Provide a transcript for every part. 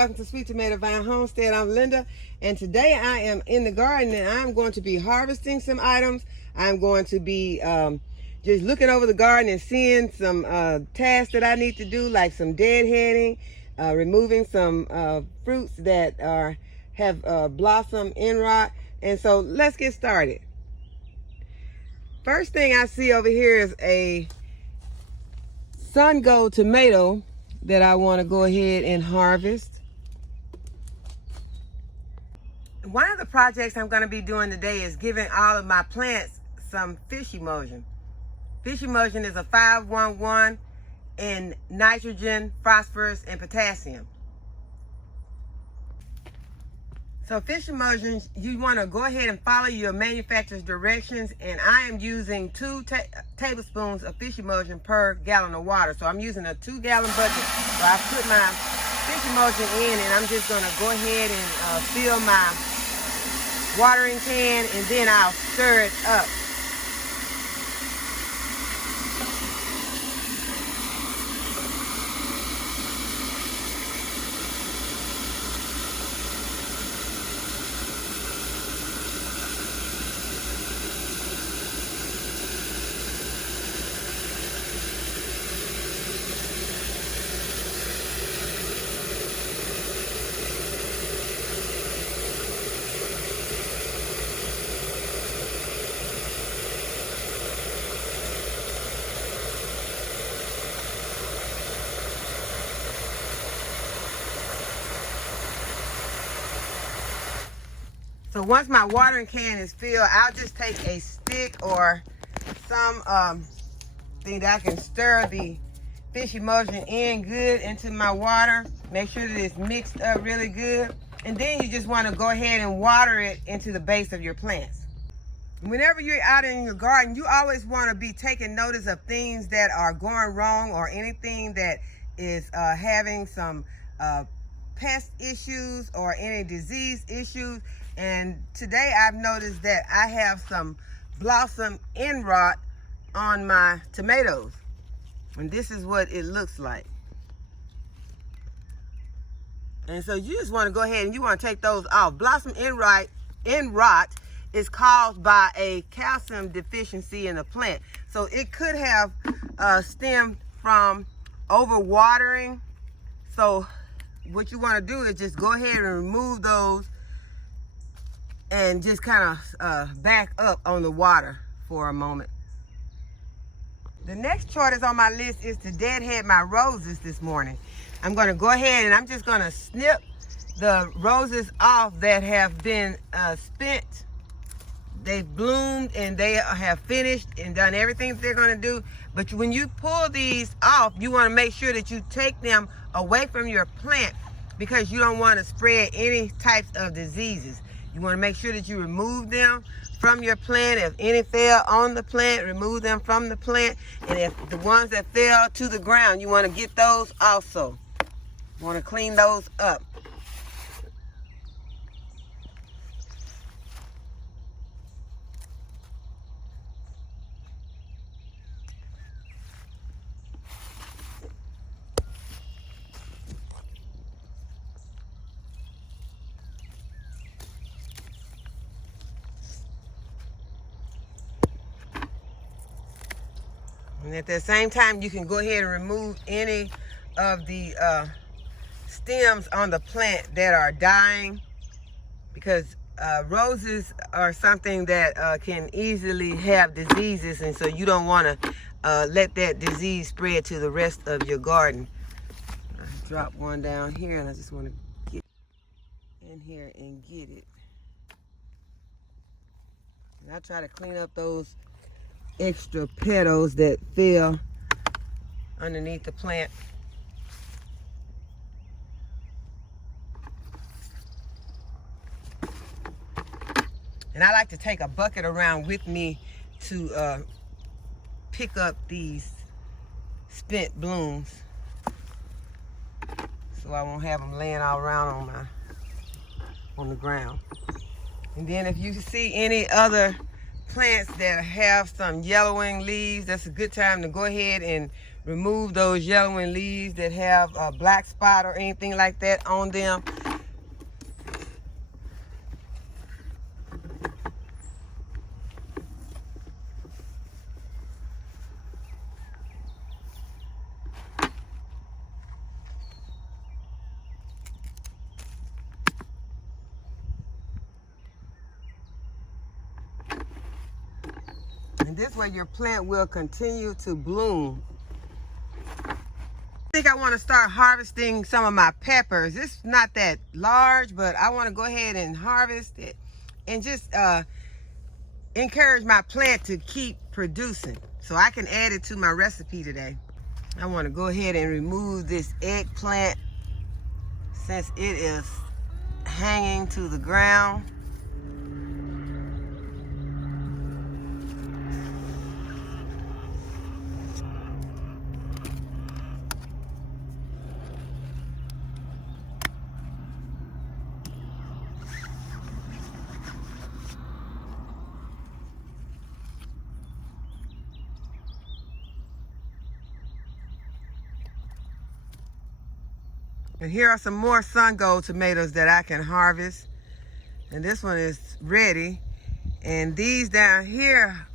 welcome to Sweet Tomato Vine Homestead. I'm Linda, and today I am in the garden and I'm going to be harvesting some items. I'm going to be just looking over the garden and seeing some tasks that I need to do, like some deadheading, removing some fruits that have blossom end rot. And so let's get started. First thing I see over here is a sun gold tomato that I want to go ahead and harvest. One of the projects I'm going to be doing today is giving all of my plants some fish emulsion. Fish emulsion is a 5-1-1 in nitrogen, phosphorus, and potassium. So fish emulsion, you want to go ahead and follow your manufacturer's directions, and I am using 2 tablespoons of fish emulsion per gallon of water. So I'm using a 2-gallon bucket. So I put my fish emulsion in, and I'm just going to go ahead and fill my watering can, and then I'll stir it up. So once my watering can is filled, I'll just take a stick or some thing that I can stir the fish emulsion in good into my water. Make sure that it's mixed up really good. And then you just want to go ahead and water it into the base of your plants. Whenever you're out in your garden, you always want to be taking notice of things that are going wrong or anything that is having some pest issues or any disease issues. And today I've noticed that I have some blossom end rot on my tomatoes. And this is what it looks like. And so you just want to go ahead and you want to take those off. Blossom end rot is caused by a calcium deficiency in the plant. So it could have stemmed from overwatering. So what you want to do is just go ahead and remove those and just kind of back up on the water for a moment. The next chart is on my list is to deadhead my roses this morning. I'm going to go ahead and I'm just going to snip the roses off that have been spent. They've bloomed and they have finished and done everything that they're going to do. But when you pull these off, you want to make sure that you take them away from your plant, because you don't want to spread any types of diseases. You want to make sure that you remove them from your plant. If any fell on the plant, remove them from the plant. And if the ones that fell to the ground, you want to get those also. You want to clean those up. And at the same time, you can go ahead and remove any of the stems on the plant that are dying, because roses are something that can easily have diseases, and so you don't want to let that disease spread to the rest of your garden. I dropped one down here, and I just want to get in here and get it. And I try to clean up those extra petals that fell underneath the plant. And I like to take a bucket around with me to pick up these spent blooms, so I won't have them laying all around on the ground. And then if you see any other plants that have some yellowing leaves, that's a good time to go ahead and remove those yellowing leaves that have a black spot or anything like that on them. And this way your plant will continue to bloom. I think I want to start harvesting some of my peppers. It's not that large, but I want to go ahead and harvest it and just encourage my plant to keep producing so I can add it to my recipe today. I want to go ahead and remove this eggplant since it is hanging to the ground. And here are some more sun gold tomatoes that I can harvest. And this one is ready. And these down here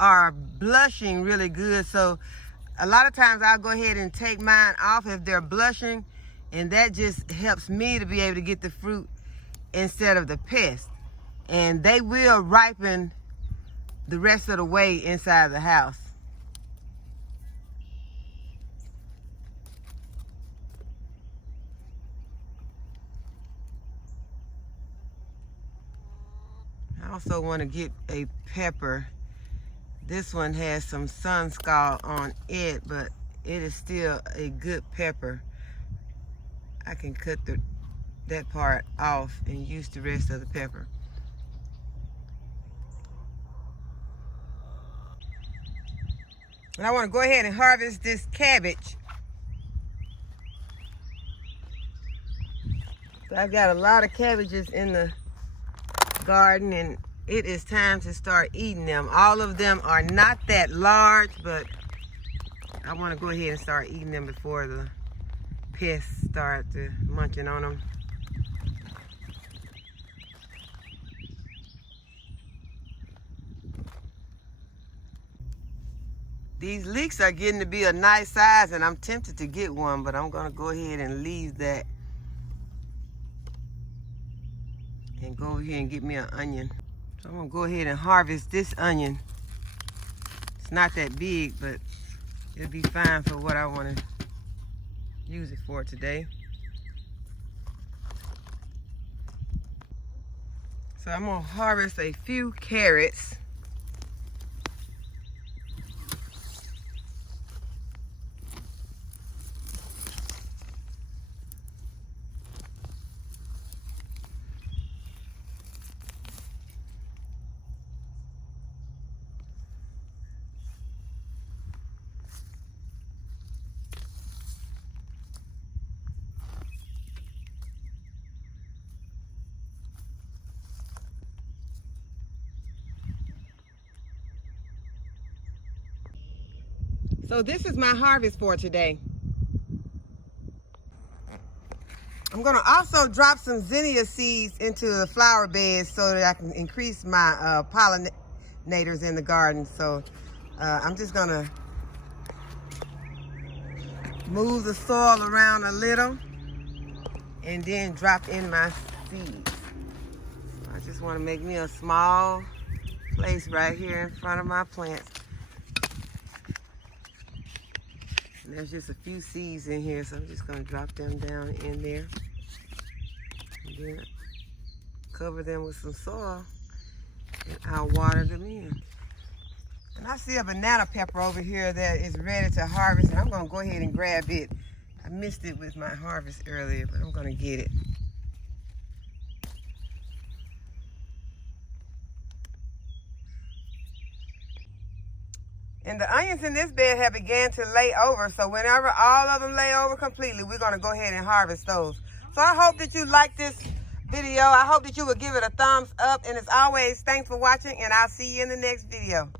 are blushing really good. So a lot of times I'll go ahead and take mine off if they're blushing. And that just helps me to be able to get the fruit instead of the pest. And they will ripen the rest of the way inside the house. I also want to get a pepper. This one has some sun scald on it, but it is still a good pepper. I can cut that part off and use the rest of the pepper. And I want to go ahead and harvest this cabbage. So I've got a lot of cabbages in the garden, and it is time to start eating them. All of them are not that large, but I want to go ahead and start eating them before the pests start to munching on them. These leeks are getting to be a nice size, and I'm tempted to get one, but I'm going to go ahead and leave that and go over here and get me an onion. So I'm gonna go ahead and harvest this onion. It's not that big, but it'll be fine for what I want to use it for today. So I'm gonna harvest a few carrots. So this is my harvest for today. I'm gonna also drop some zinnia seeds into the flower beds so that I can increase my pollinators in the garden. So I'm just gonna move the soil around a little and then drop in my seeds. So I just wanna make me a small place right here in front of my plants. And there's just a few seeds in here, so I'm just gonna drop them down in there. And then cover them with some soil, and I'll water them in. And I see a banana pepper over here that is ready to harvest, and I'm gonna go ahead and grab it. I missed it with my harvest earlier, but I'm gonna get it. And the onions in this bed have began to lay over, so whenever all of them lay over completely, we're gonna go ahead and harvest those. So I hope that you like this video. I hope that you will give it a thumbs up, and as always, thanks for watching, and I'll see you in the next video.